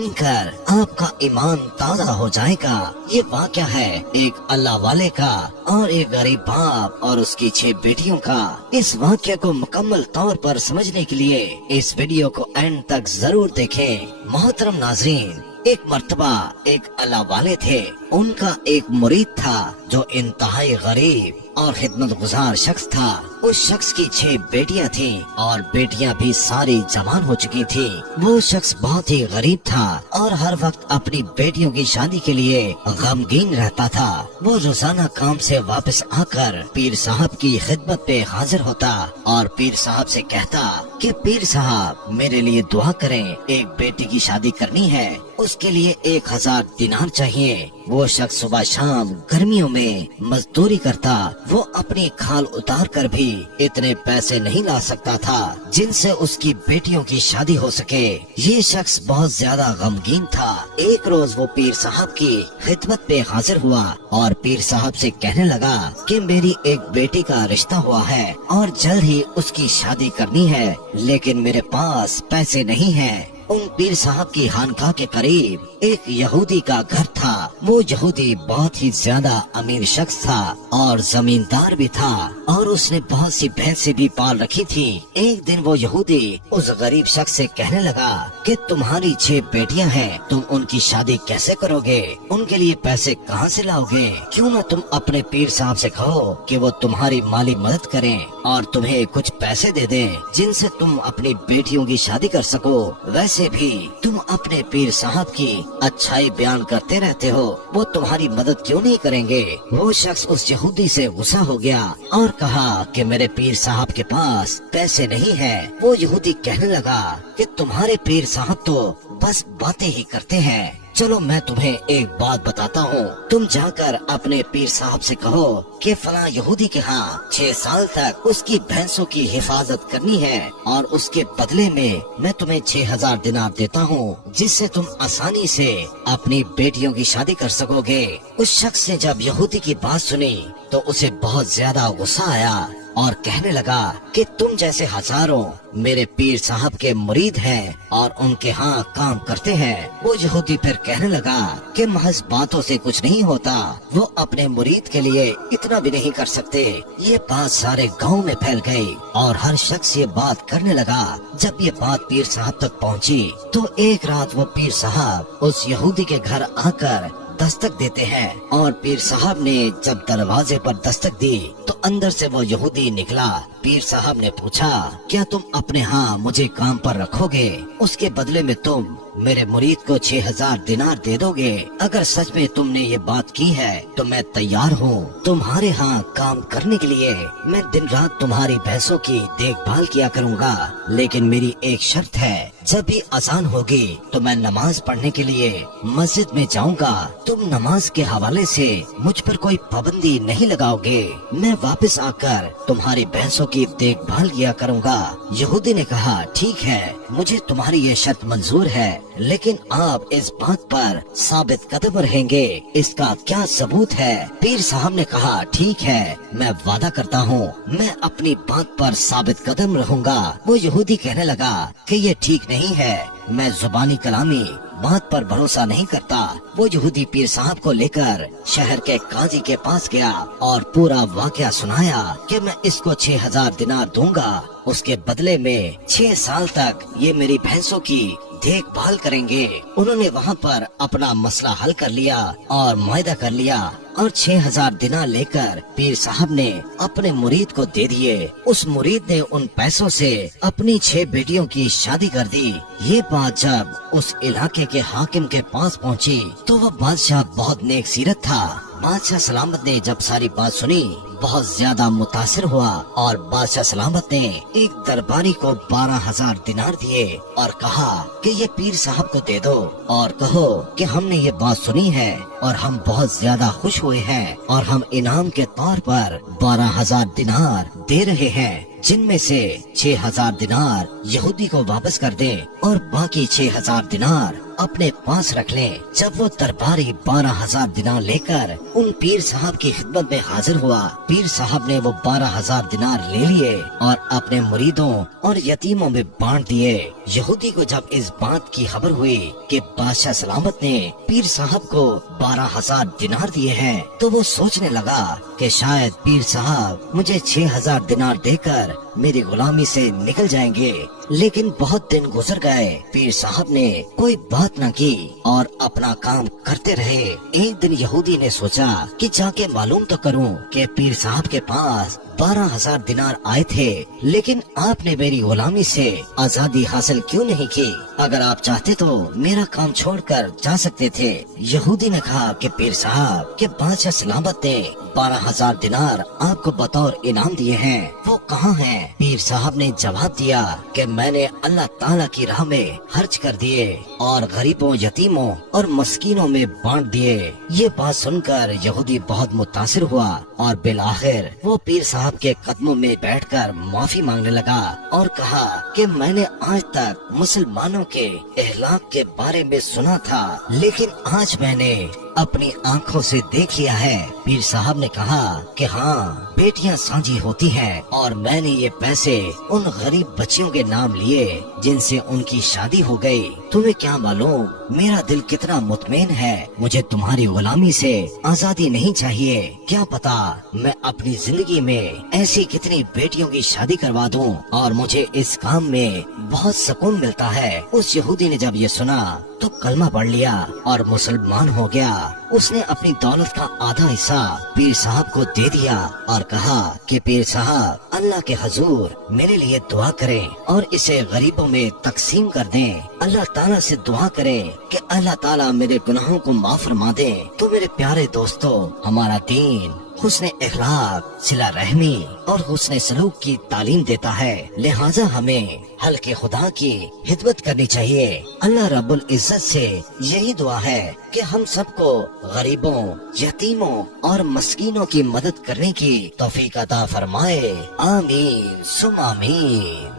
सुनकर आपका ईमान ताज़ा हो जाएगा। ये वाक़या है एक अल्लाह वाले का और एक गरीब बाप और उसकी 6 बेटियों का। इस वाक़ये को मुकम्मल तौर पर समझने के लिए इस वीडियो को एंड तक जरूर देखें। मोहतरम नाज़रीन, एक मर्तबा एक अल्लाह वाले थे। उनका एक मुरीद था जो इंतहाई गरीब और खिदमतगुजार शख्स था। उस शख्स की 6 बेटियां थीं और बेटियां भी सारी जवान हो चुकी थीं। वो शख्स बहुत ही गरीब था और हर वक्त अपनी बेटियों की शादी के लिए गमगीन रहता था। वो रोजाना काम से वापस आकर पीर साहब की खिदमत पे हाजिर होता और पीर साहब से कहता कि पीर साहब मेरे लिए दुआ करें, एक बेटी की शादी करनी है, उसके लिए 1000 दिनार चाहिए। वो शख्स सुबह शाम गर्मियों में मजदूरी करता। वो अपनी खाल उतार कर भी इतने पैसे नहीं ला सकता था जिनसे उसकी बेटियों की शादी हो सके। ये शख्स बहुत ज्यादा गमगीन था। एक रोज वो पीर साहब की खिदमत पे हाजिर हुआ और पीर साहब से कहने लगा कि मेरी एक बेटी का रिश्ता हुआ है और जल्द ही उसकी शादी करनी है, लेकिन मेरे पास पैसे नहीं हैं। उन पीर साहब की खानकाह के करीब एक यहूदी का घर था। वो यहूदी बहुत ही ज्यादा अमीर शख्स था और जमींदार भी था और उसने बहुत सी भैंसें भी पाल रखी थी। एक दिन वो यहूदी उस गरीब शख्स से कहने लगा कि तुम्हारी 6 बेटियां हैं, तुम उनकी शादी कैसे करोगे? उनके लिए पैसे कहां से लाओगे? क्यों न तुम अपने पीर साहब से कहो कि वो तुम्हारी माली मदद करें और तुम्हें कुछ पैसे दे दें जिनसे तुम अपनी बेटियों की शादी कर सको। वैसे भी तुम अपने पीर साहब की अच्छाई बयान करते रहते हो, वो तुम्हारी मदद क्यों नहीं करेंगे? वो शख्स उस यहूदी से गुस्सा हो गया और कहा कि मेरे पीर साहब के पास पैसे नहीं है। वो यहूदी कहने लगा कि तुम्हारे पीर साहब तो बस बातें ही करते हैं। चलो मैं तुम्हें एक बात बताता हूँ, तुम जाकर अपने पीर साहब से कहो कि फला यहूदी के यहाँ 6 साल तक उसकी भैंसों की हिफाजत करनी है और उसके बदले में मैं तुम्हें 6000 दिनार देता हूँ, जिससे तुम आसानी से अपनी बेटियों की शादी कर सकोगे। उस शख्स ने जब यहूदी की बात सुनी तो उसे बहुत ज्यादा गुस्सा आया और कहने लगा कि तुम जैसे हजारों मेरे पीर साहब के मुरीद हैं और उनके यहाँ काम करते हैं। वो यहूदी फिर कहने लगा कि महज बातों से कुछ नहीं होता, वो अपने मुरीद के लिए इतना भी नहीं कर सकते। ये बात सारे गांव में फैल गई और हर शख्स ये बात करने लगा। जब ये बात पीर साहब तक पहुँची तो एक रात वो पीर साहब उस यहूदी के घर आकर दस्तक देते हैं और पीर साहब ने जब दरवाजे पर दस्तक दी तो अंदर से वो यहूदी निकला। पीर साहब ने पूछा, क्या तुम अपने यहाँ मुझे काम पर रखोगे? उसके बदले में तुम मेरे मुरीद को 6000 दिनार दे दोगे? अगर सच में तुमने ये बात की है तो मैं तैयार हूँ तुम्हारे यहाँ काम करने के लिए। मैं दिन रात तुम्हारी भैंसों की देखभाल किया करूँगा, लेकिन मेरी एक शर्त है, जब भी अजान होगी तो मैं नमाज पढ़ने के लिए मस्जिद में जाऊँगा। तुम नमाज के हवाले से मुझ पर कोई पाबंदी नहीं लगाओगे। मैं वापस आकर तुम्हारी भैंसों की देखभाल किया करूँगा। यहूदी ने कहा, ठीक है, मुझे तुम्हारी ये शर्त मंजूर है, लेकिन आप इस बात पर साबित कदम रहेंगे, इसका क्या सबूत है? पीर साहब ने कहा, ठीक है, मैं वादा करता हूँ मैं अपनी बात पर साबित कदम रहूँगा। वो यहूदी कहने लगा कि ये ठीक नहीं है, मैं जुबानी कलामी बात पर भरोसा नहीं करता। वो यहूदी पीर साहब को लेकर शहर के काजी के पास गया और पूरा वाकया सुनाया कि मैं इसको 6000 दिनार दूंगा, उसके बदले में 6 साल तक ये मेरी भैंसों की देखभाल करेंगे। उन्होंने वहाँ पर अपना मसला हल कर लिया और मुआहदा कर लिया और 6000 दिनार लेकर पीर साहब ने अपने मुरीद को दे दिए। उस मुरीद ने उन पैसों से अपनी 6 बेटियों की शादी कर दी। ये बात जब उस इलाके के हाकिम के पास पहुँची तो वह बादशाह बहुत नेक सीरत था। बादशाह सलामत ने जब सारी बात सुनी बहुत ज्यादा मुतासिर हुआ और बादशाह सलामत ने एक दरबारी को 12000 दिनार दिए और कहा कि ये पीर साहब को दे दो और कहो कि हमने ये बात सुनी है और हम बहुत ज्यादा खुश हुए हैं और हम इनाम के तौर पर 12000 दिनार दे रहे हैं, जिनमें से 6000 दिनार यहूदी को वापस कर दें और बाकी 6000 दिनार अपने पास रख लें। जब वो दरबारी 12,000 दिनार लेकर उन पीर साहब की खिदमत में हाजिर हुआ, पीर साहब ने वो 12,000 दिनार ले लिए और अपने मुरीदों और यतीमों में बांट दिए। यहूदी को जब इस बात की खबर हुई कि बादशाह सलामत ने पीर साहब को 12,000 दिनार दिए हैं, तो वो सोचने लगा कि शायद पीर साहब मुझे 6,000 दिनार देकर मेरी गुलामी से निकल जाएंगे। लेकिन बहुत दिन गुजर गए, पीर साहब ने कोई बात न की और अपना काम करते रहे। एक दिन यहूदी ने सोचा कि जाके मालूम तो करूं कि पीर साहब के पास 12,000 दिनार आए थे, लेकिन आपने मेरी गुलामी से आजादी हासिल क्यों नहीं की? अगर आप चाहते तो मेरा काम छोड़कर जा सकते थे। यहूदी ने कहा कि पीर साहब के बादशाह सलामत ने 12,000 दिनार आपको बतौर इनाम दिए हैं, वो कहाँ हैं? पीर साहब ने जवाब दिया कि मैंने अल्लाह ताला की राह में खर्च कर दिए और गरीबों, यतीमों और मस्कीनों में बांट दिए। ये बात सुनकर यहूदी बहुत मुतासिर हुआ और बिलाखिर वो पीर साहब के कदमों में बैठकर माफी मांगने लगा और कहा कि मैंने आज तक मुसलमानों के अखलाक के बारे में सुना था, लेकिन आज मैंने अपनी आंखों से देख लिया है। पीर साहब ने कहा कि हाँ, बेटियां साझी होती हैं और मैंने ये पैसे उन गरीब बच्चियों के नाम लिए जिनसे उनकी शादी हो गई। तुम्हें क्या मालूम मेरा दिल कितना मुतमईन है। मुझे तुम्हारी गुलामी से आजादी नहीं चाहिए। क्या पता मैं अपनी जिंदगी में ऐसी कितनी बेटियों की शादी करवा दूं और मुझे इस काम में बहुत सुकून मिलता है। उस यहूदी ने जब ये सुना तो कलमा पढ़ लिया और मुसलमान हो गया। उसने अपनी दौलत का आधा हिस्सा पीर साहब को दे दिया और कहा कि पीर साहब अल्लाह के हजूर मेरे लिए दुआ करें और इसे गरीबों में तकसीम कर दें। अल्लाह ताला से दुआ करें कि अल्लाह ताला मेरे गुनाहों को माफ फरमा दे। तो मेरे प्यारे दोस्तों, हमारा दीन हुस्न इखलाक, सिला रहमी और हुस्न सलूक की तालीम देता है। लिहाजा हमें हल्के खुदा की खिदमत करनी चाहिए। अल्लाह रब्बुल इज्जत से यही दुआ है कि हम सबको गरीबों, यतीमों और मस्कीनों की मदद करने की तौफीक अता फरमाए। आमीन सुम आमीन।